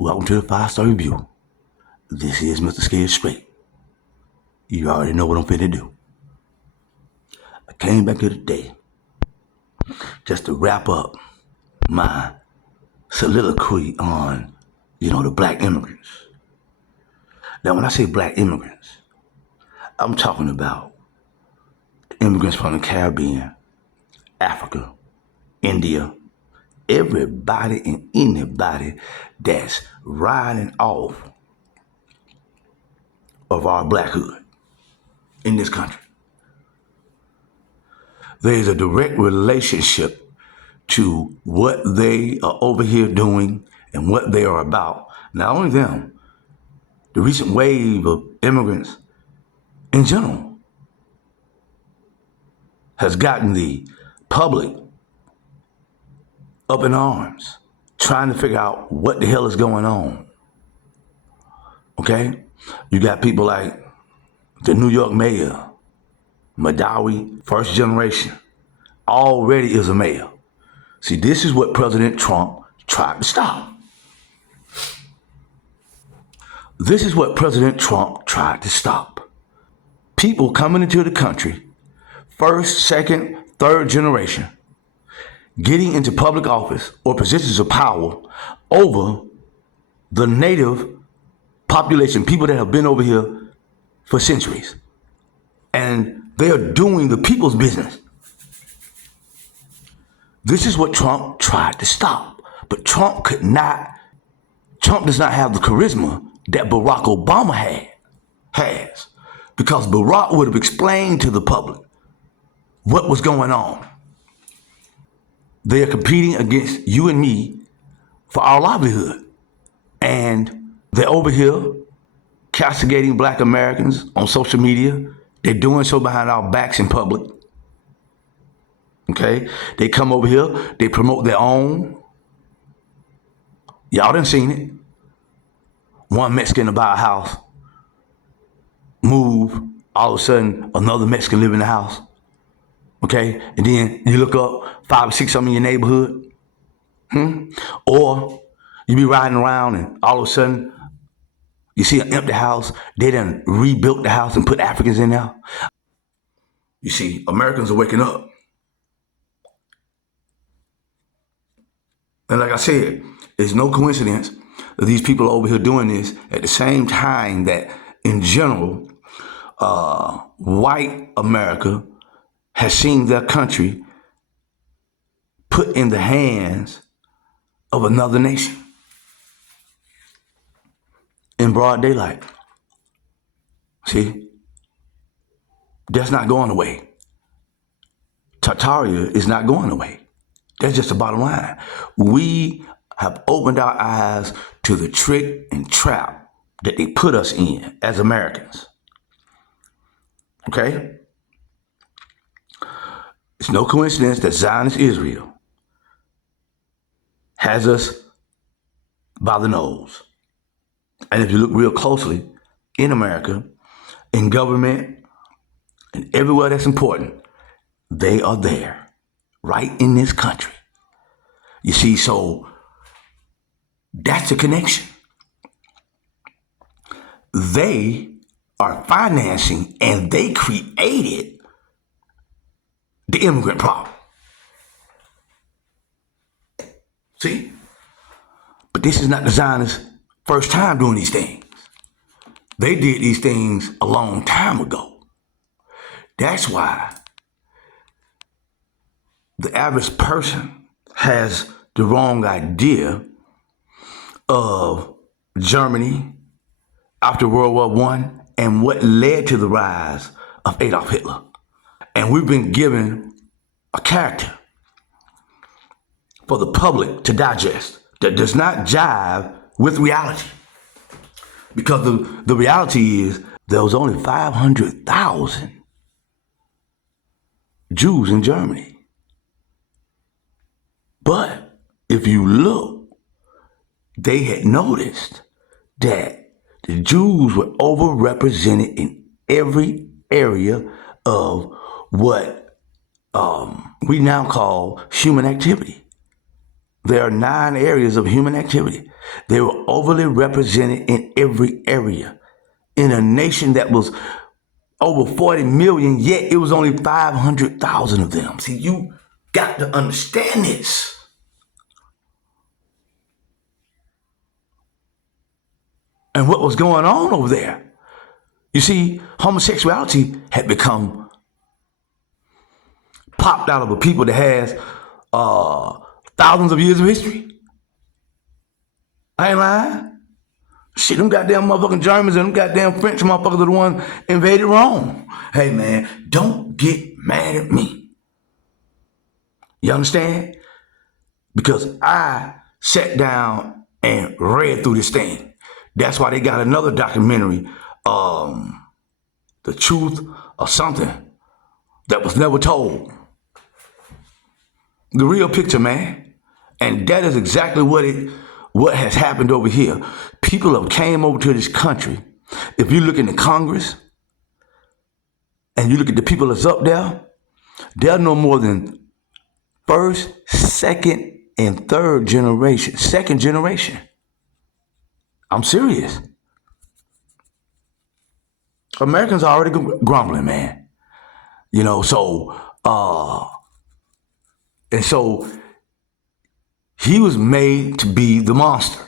Welcome to the 5-Star Review. This is Mr. Scared Straight. You already know what I'm finna do. I came back here today just to wrap up my soliloquy on, the black immigrants. Now, when I say black immigrants, I'm talking about immigrants from the Caribbean, Africa, India, everybody and anybody that's riding off of our blackhood in this country. There's a direct relationship to what they are over here doing and what they are about. Not only them, the recent wave of immigrants in general has gotten the public up in arms, trying to figure out what the hell is going on. Okay? You got people like the New York mayor, Madawi, first generation, already is a mayor. See, this is what President Trump tried to stop. This is what President Trump tried to stop. People coming into the country, first, second, third generation, getting into public office or positions of power over the native population, people that have been over here for centuries. And they are doing the people's business. This is what Trump tried to stop. But Trump does not have the charisma that Barack Obama has. Because Barack would have explained to the public what was going on. They are competing against you and me for our livelihood. And they're over here castigating black Americans on social media. They're doing so behind our backs in public. Okay? They come over here, they promote their own. Y'all done seen it. One Mexican to buy a house, move, all of a sudden another Mexican live in the house. Okay? And then you look up 5 or 6 of them in your neighborhood. Or you be riding around and all of a sudden you see an empty house. They done rebuilt the house and put Africans in there. You see, Americans are waking up. And like I said, it's no coincidence that these people are over here doing this at the same time that, in general, white America has seen their country put in the hands of another nation in broad daylight. See? That's not going away. Tartaria is not going away. That's just the bottom line. We have opened our eyes to the trick and trap that they put us in as Americans. Okay? It's no coincidence that Zionist Israel has us by the nose. And if you look real closely in America, in government, and everywhere that's important, they are there, right in this country. You see, so that's the connection. They are financing and they created the immigrant problem. See? But this is not the Zionists' first time doing these things. They did these things a long time ago. That's why the average person has the wrong idea of Germany after World War I and what led to the rise of Adolf Hitler. And we've been given a character for the public to digest that does not jive with reality. Because the reality is there was only 500,000 Jews in Germany. But if you look, they had noticed that the Jews were overrepresented in every area of what we now call human activity. There are 9 areas of human activity. They were overly represented in every area. In a nation that was over 40 million, yet it was only 500,000 of them. See, you got to understand this. And what was going on over there. You see, homosexuality had become popped out of a people that has thousands of years of history. I ain't lying. Shit, them goddamn motherfucking Germans and them goddamn French motherfuckers are the ones invaded Rome. Hey man, don't get mad at me. You understand? Because I sat down and read through this thing. That's why they got another documentary, The Truth or something that was never told. The real picture, man. And that is exactly what has happened over here. People have came over to this country. If you look in the Congress and you look at the people that's up there, they're no more than first, second, and third generation. Second generation. I'm serious. Americans are already grumbling, man. You know, and so he was made to be the monster.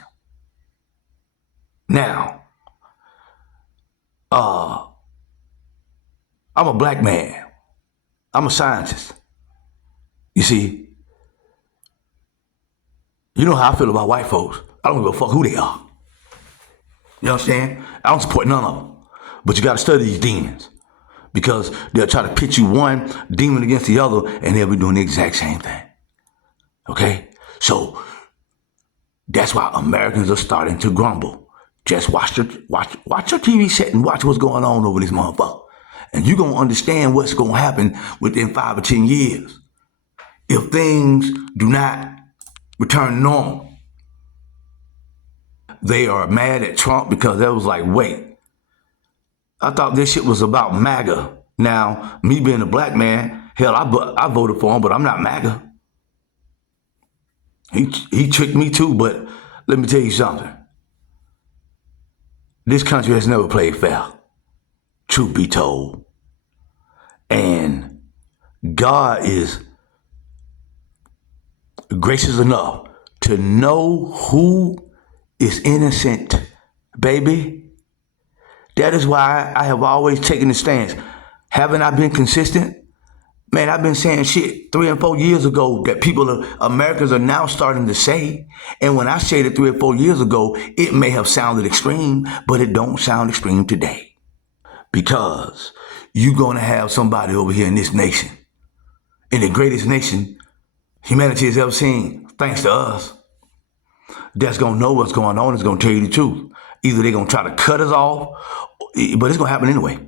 Now, I'm a black man. I'm a scientist. You see, you know how I feel about white folks. I don't give a fuck who they are. You understand? I don't support none of them. But you got to study these demons. Because they'll try to pit you one demon against the other, and they'll be doing the exact same thing. Okay? So that's why Americans are starting to grumble. Just watch your TV set and watch what's going on over this motherfucker. And you're going to understand what's going to happen within 5 or 10 years. If things do not return normal. They are mad at Trump because they was like, wait, I thought this shit was about MAGA. Now, me being a black man, hell, I voted for him, but I'm not MAGA. He tricked me too, but let me tell you something. This country has never played fair, truth be told. And God is gracious enough to know who is innocent, baby. That is why I have always taken the stance. Haven't I been consistent? Man, I've been saying shit 3 and 4 years ago that Americans are now starting to say. And when I said it 3 or 4 years ago, it may have sounded extreme, but it don't sound extreme today. Because you're going to have somebody over here in this nation, in the greatest nation humanity has ever seen, thanks to us, that's going to know what's going on, is going to tell you the truth. Either they're going to try to cut us off, but it's going to happen anyway.